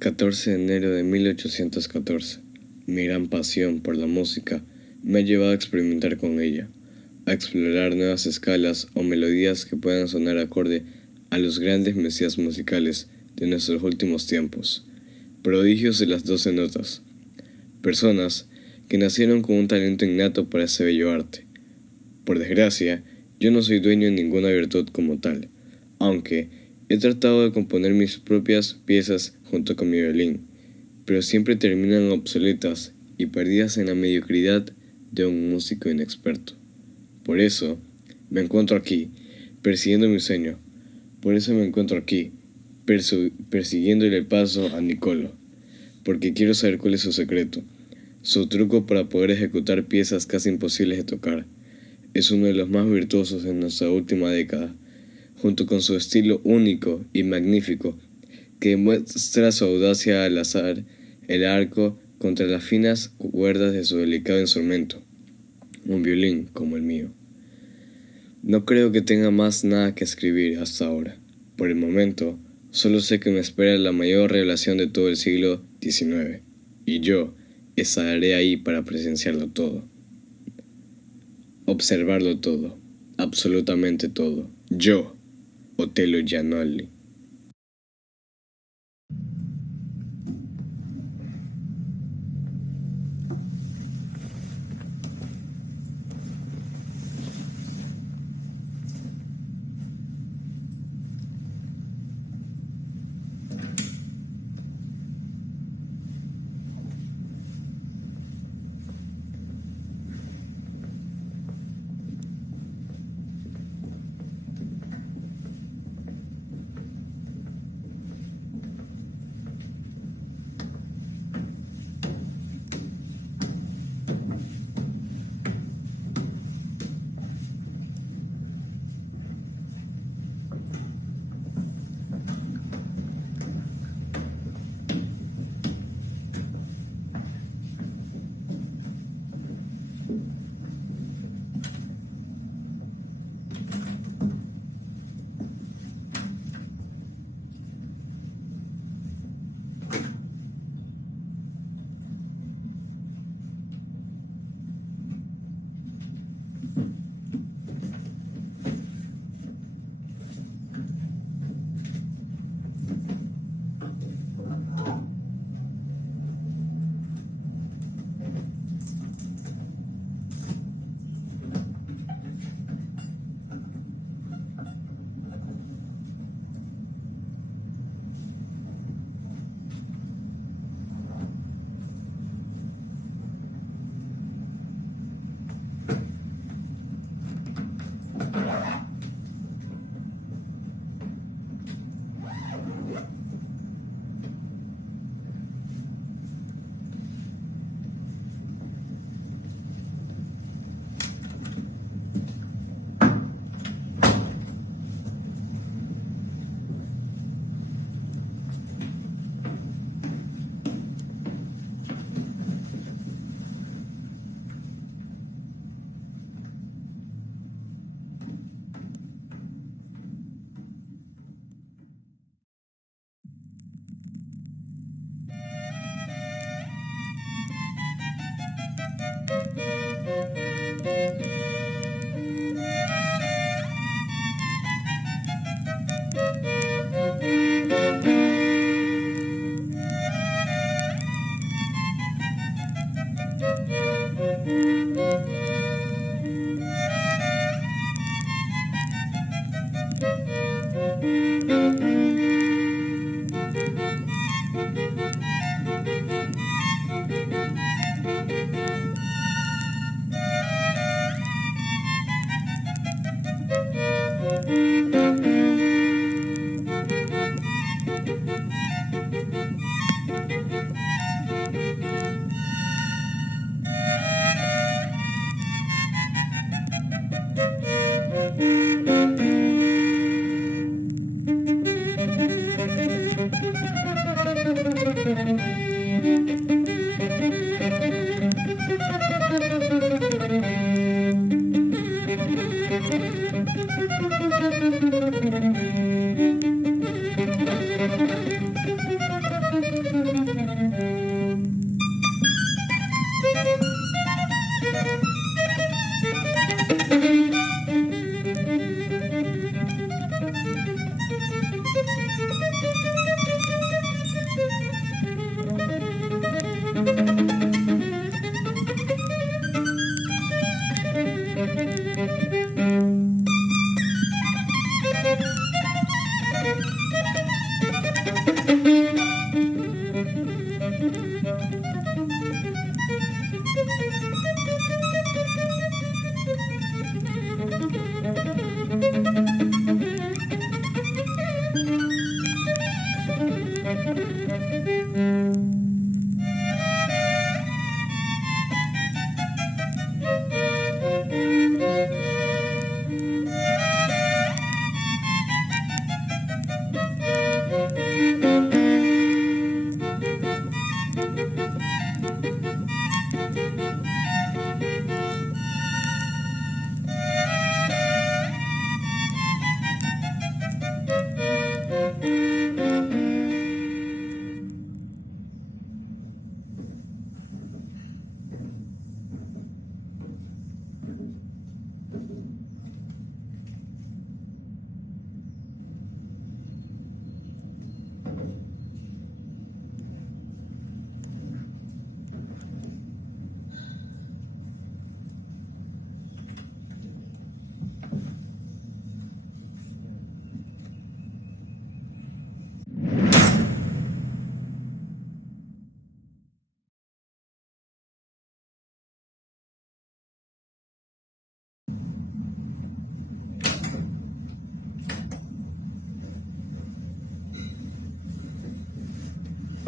14 de enero de 1814. Mi gran pasión por la música me ha llevado a experimentar con ella, a explorar nuevas escalas o melodías que puedan sonar acorde a los grandes mesías musicales de nuestros últimos tiempos, prodigios de las 12 notas, personas que nacieron con un talento innato para ese bello arte. Por desgracia, yo no soy dueño de ninguna virtud como tal, aunque he tratado de componer mis propias piezas junto con mi violín, pero siempre terminan obsoletas y perdidas en la mediocridad de un músico inexperto. Por eso me encuentro aquí, persiguiendo mi sueño. Por eso me encuentro aquí, persiguiéndole el paso a Nicolo, porque quiero saber cuál es su secreto, su truco para poder ejecutar piezas casi imposibles de tocar. Es uno de los más virtuosos en nuestra última década, junto con su estilo único y magnífico, que demuestra su audacia al alzar el arco contra las finas cuerdas de su delicado instrumento, un violín como el mío. No creo que tenga más nada que escribir hasta ahora. Por el momento, solo sé que me espera la mayor revelación de todo el siglo XIX, y yo estaré ahí para presenciarlo todo, observarlo todo, absolutamente todo. Yo, Otello Giannoli.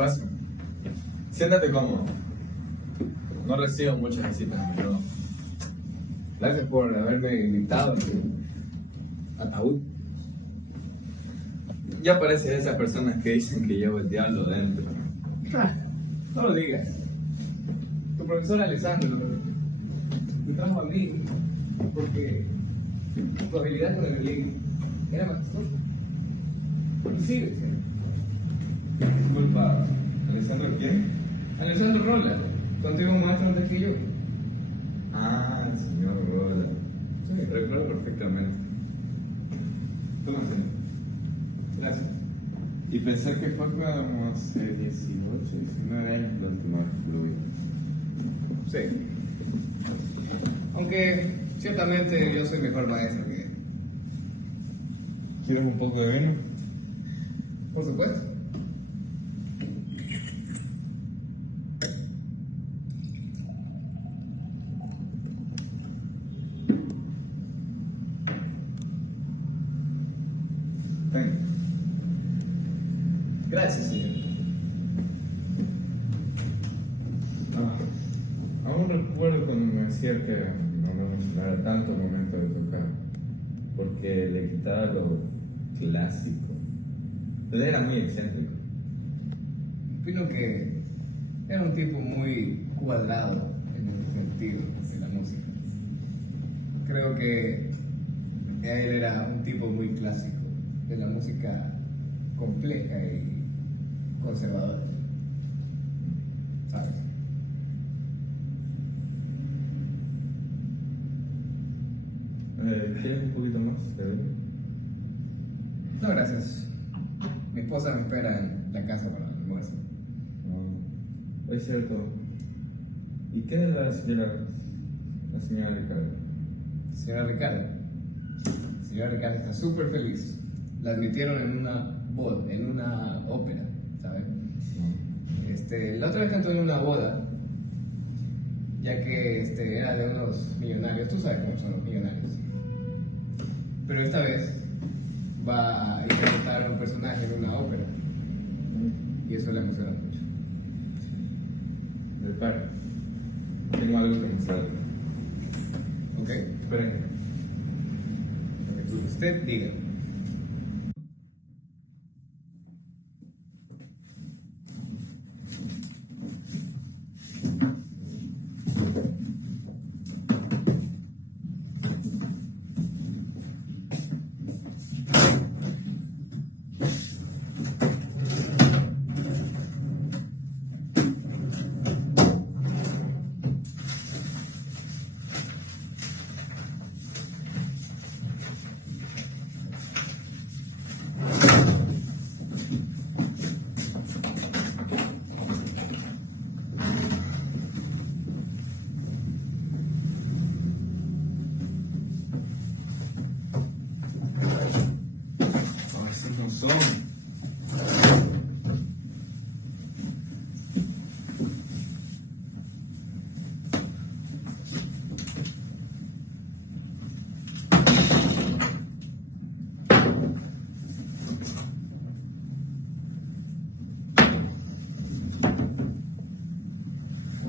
Pasa. Siéntate cómodo. No recibo muchas visitas, pero gracias por haberme invitado a tu ataúd. Ya parece de esas personas que dicen que llevo el diablo dentro. No lo digas. Tu profesor Alessandro me trajo a mí porque tu habilidad con el violín era más astuta. Y sigue siendo. Disculpa, ¿Alessandro quién? Alessandro Rolla, contigo maestro antes que yo. Ah, el señor Rolla. Sí, recuerdo perfectamente. Toma, señor. Gracias. Y pensé que fue como hace 18, 19 años la última vez que lo vi. Sí. Aunque ciertamente yo soy mejor maestro que él. ¿Quieres un poco de vino? Por supuesto. Ven. Gracias, señor. Aún recuerdo cuando me decía que no me emocionara tanto el momento de tocar, porque le quitaba lo clásico. Él era muy excéntrico. Opino que era un tipo muy cuadrado en el sentido de la música. Creo que él era un tipo muy clásico de la música compleja y conservadora. ¿Sabes? ¿Quieres un poquito más de vino? No, gracias. Mi esposa me espera en la casa para el almuerzo. No, es cierto. ¿Y qué es la señora Ricardo? Señora Ricardo. Señora Ricardo está súper feliz. La admitieron en una boda, en una ópera, ¿sabes? La otra vez cantó en una boda, ya que era de unos millonarios. Tú sabes cómo son los millonarios. Pero esta vez va a interpretar un personaje en una ópera. Y eso le emociona mucho. Espera. Tengo algo que mostrarle. ¿Ok? Esperen. Lo que usted diga. Estos no son.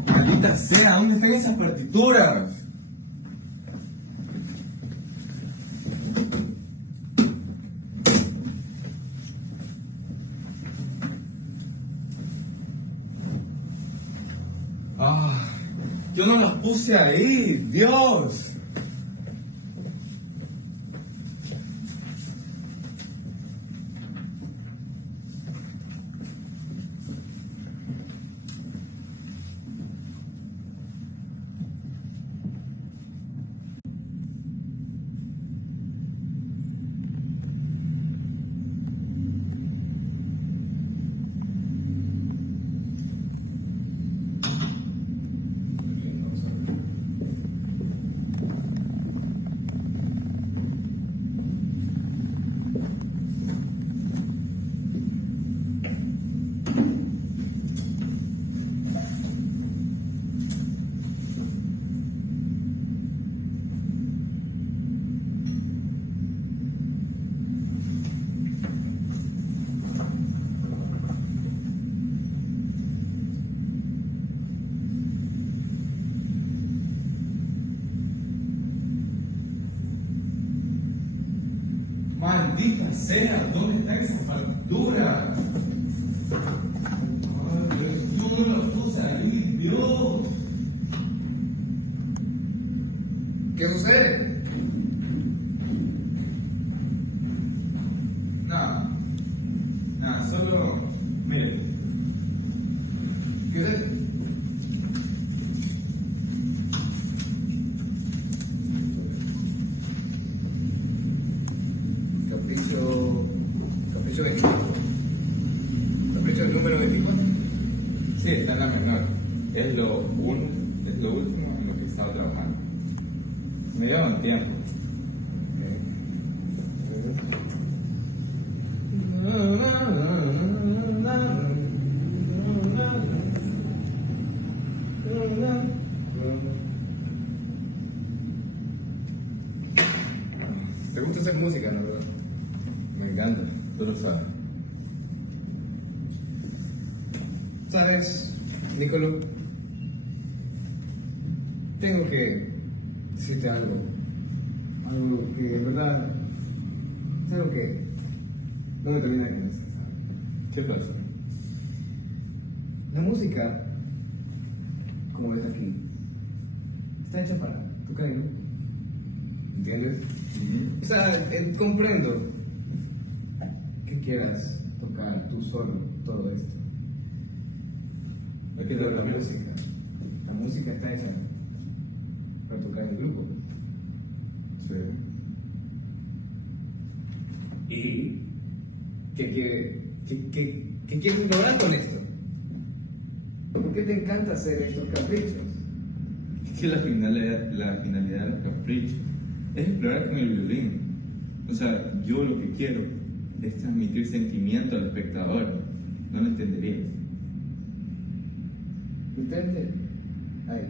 Maldita sea, ¿dónde están esas partituras? Yo no las puse ahí, Dios. Maldita sea, ¿dónde está esa factura? Ay, pero tú no lo puse ahí, Dios. ¿Qué sucede? Nada. Nada, solo. Mire. ¿Qué es? Capricho 24. Capricho del número 24. Sí, está en la menor. Es lo último en lo que he estado trabajando. Me llevan tiempo. ¿Te gusta hacer música, no, verdad? Me encanta, tú lo sabes. ¿Sabes, Nicolo? Tengo que decirte algo. Algo que, en verdad, es algo que no me termina de convencer, ¿sabes? ¿Qué pasa? La música, como ves aquí, está hecha para tocar en grupo. ¿Entiendes? O sea, comprendo que quieras tocar tú solo todo esto. ¿De qué Pero trata la música está hecha para tocar en grupo. Sí. ¿Y qué quieres lograr con esto? ¿Por qué te encanta hacer estos caprichos? Es que la finalidad de los caprichos es explorar con el violín. O sea, yo lo que quiero es transmitir sentimiento al espectador. No lo entenderías. Detente. Ahí.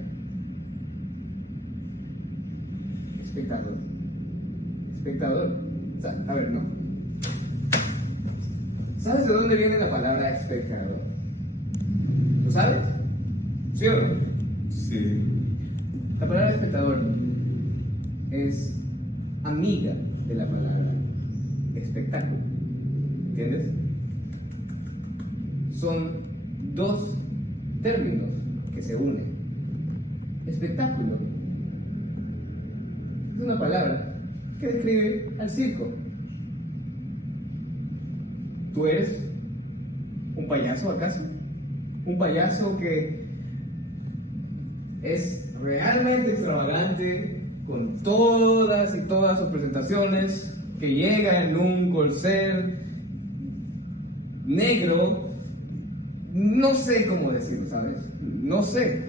Espectador. Espectador. O sea, a ver, no. ¿Sabes de dónde viene la palabra espectador? ¿Lo sabes? ¿Sí o no? Sí. La palabra espectador es amiga de la palabra espectáculo. ¿Entiendes? Son dos términos que se unen. Espectáculo es una palabra que describe al circo. ¿Tú eres un payaso acaso? ¿Un payaso que es realmente extravagante con todas y todas sus presentaciones, que llega en un corcel negro? No sé cómo decirlo, ¿sabes? No sé.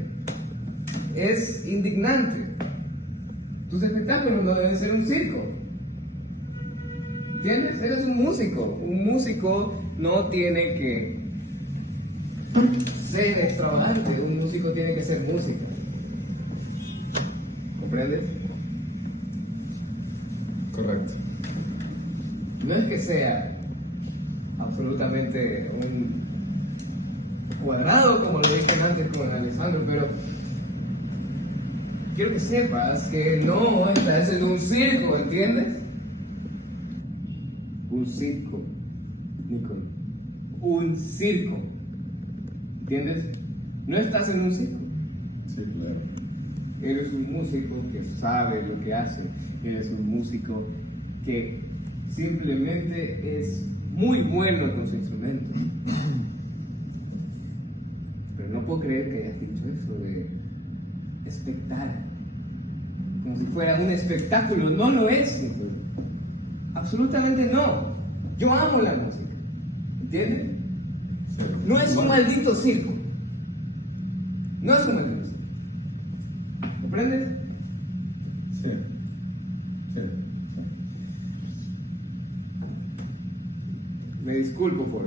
Es indignante. Tus espectáculos no deben ser un circo. ¿Entiendes? Eres un músico. Un músico no tiene que ser extravagante. Un músico tiene que ser música. ¿Comprendes? Correcto. No es que sea absolutamente un cuadrado, como lo dije antes con Alessandro, pero quiero que sepas que no estás en un circo, ¿entiendes? Un circo, Nico. Un circo. ¿Entiendes? No estás en un circo. Sí, claro. Eres un músico que sabe lo que hace. Eres un músico que simplemente es muy bueno con su instrumento. Pero no puedo creer que hayas dicho eso de espectar. Como si fuera un espectáculo. No lo es, Nico. Absolutamente no. Yo amo la música. ¿Entiendes? Sí. No es un maldito circo. No es un maldito circo. ¿Comprendes? Sí. Sí. Me disculpo por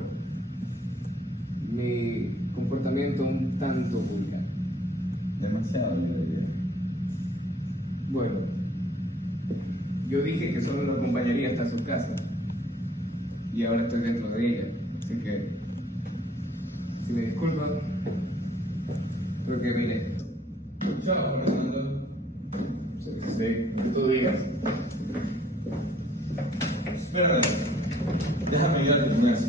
mi comportamiento un tanto vulgar. Demasiado, le diría. Bueno, yo dije que solo lo acompañaría hasta su casa. Y ahora estoy dentro de ella. Así que, si me disculpan, creo que vine. Chao, Fernando. Sí, tú digas. Espera, déjame ayudarte con eso.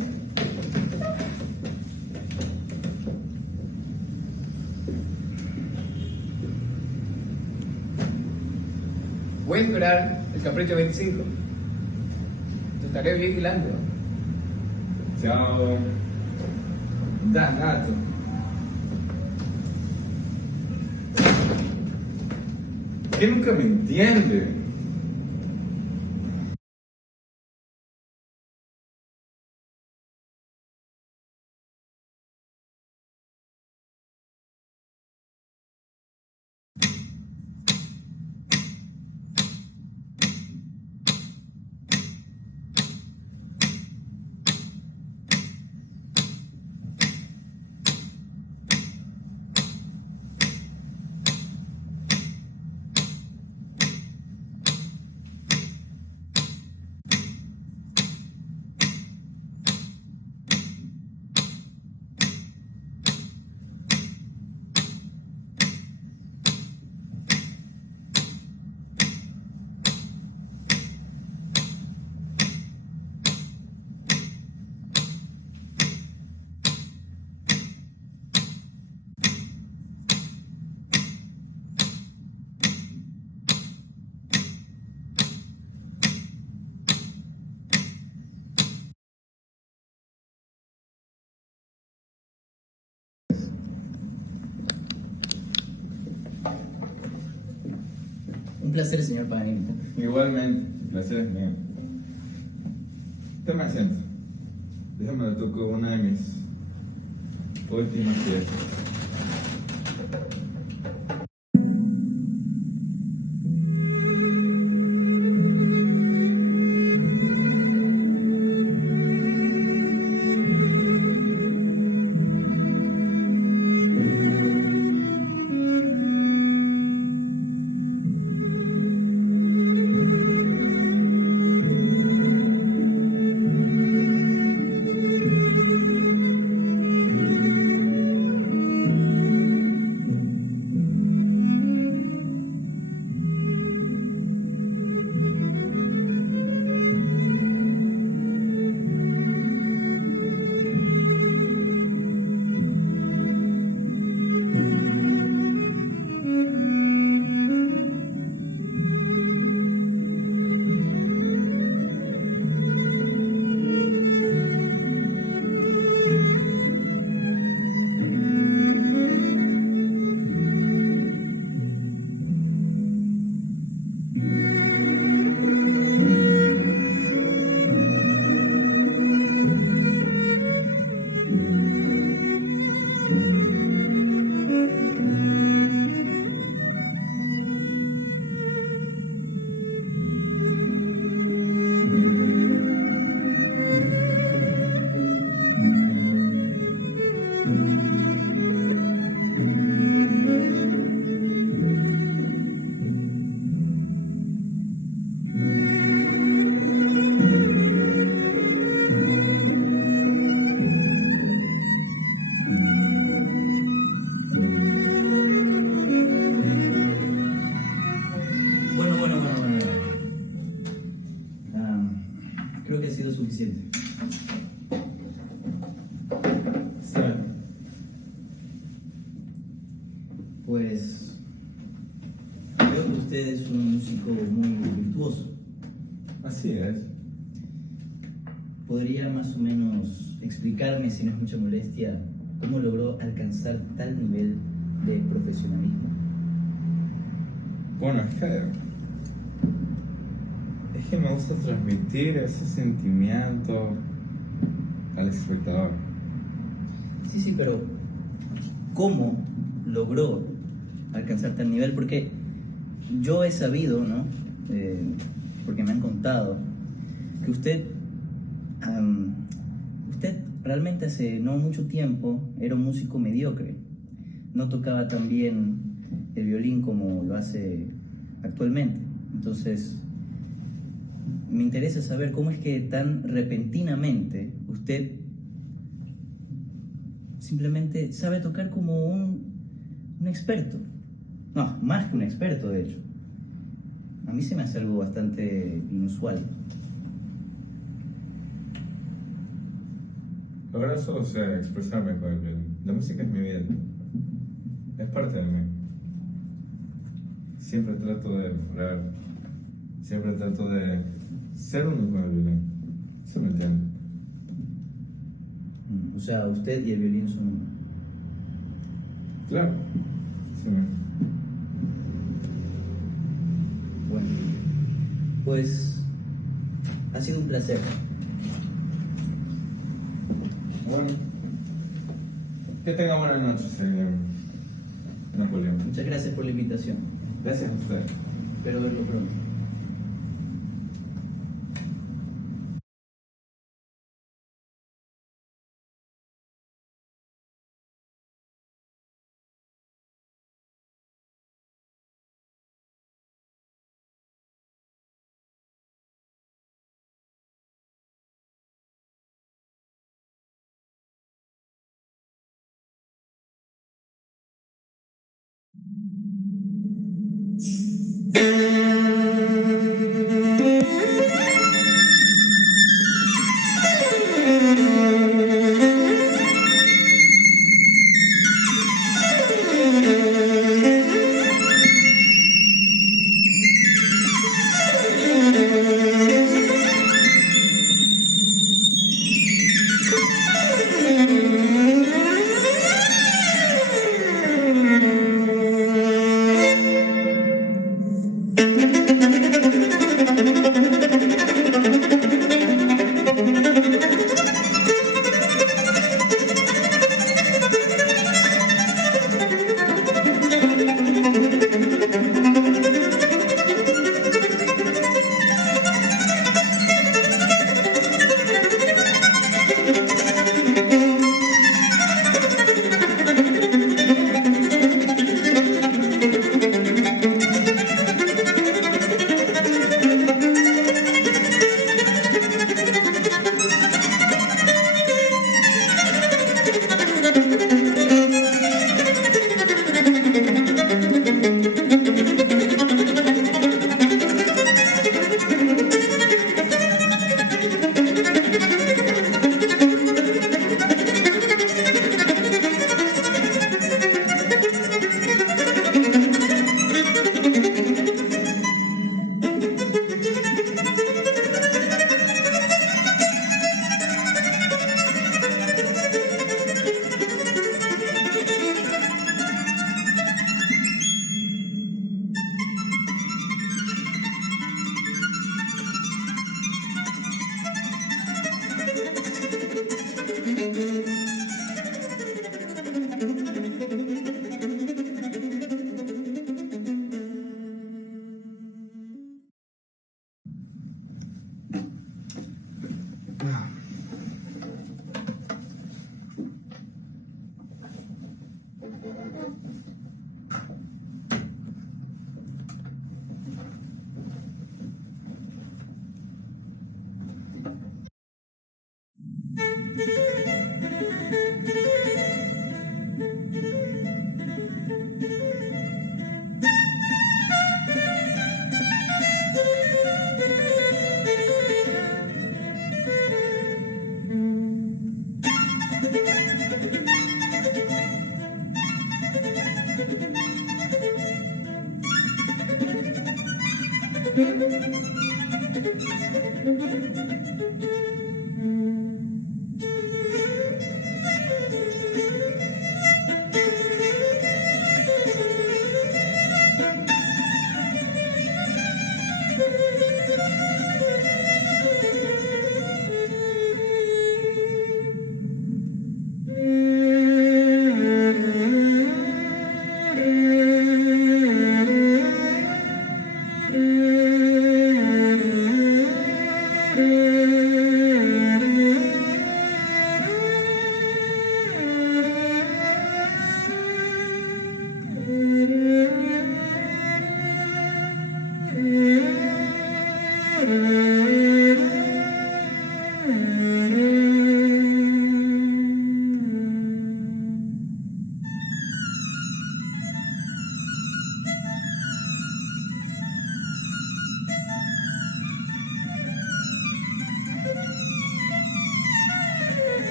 Voy a esperar el capricho 25. Te estaré vigilando. Chao. Da, gato. ¿Qué nunca me entiende? Un placer, señor Paganini. Igualmente, el placer es mío. Tome asiento. Déjame tocar una de mis últimas piezas. Creo que ha sido suficiente. Está. Pues creo que usted es un músico muy virtuoso. Así es. ¿Podría más o menos explicarme, si no es mucha molestia, cómo logró alcanzar tal nivel de profesionalismo? Bueno, es que me gusta transmitir ese sentimiento al espectador. Sí, pero ¿cómo logró alcanzar tal nivel? Porque yo he sabido, ¿no? Porque me han contado que usted realmente hace no mucho tiempo era un músico mediocre. No tocaba tan bien el violín como lo hace actualmente. Entonces, me interesa saber cómo es que tan repentinamente usted simplemente sabe tocar como un experto. No, más que un experto, de hecho. A mí se me hace algo bastante inusual. Ahora solo sé expresarme con el violín. La música es mi vida. Es parte de mí. Siempre trato de mejorar. Siempre trato de ser uno con el violín. ¿Se me entiende? O sea, usted y el violín son uno. Claro. Sí. Bueno, pues ha sido un placer. Bueno. Que tenga buenas noches, señor Napoleón. Muchas gracias por la invitación. Gracias a usted. Espero verlo pronto.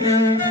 Thank you.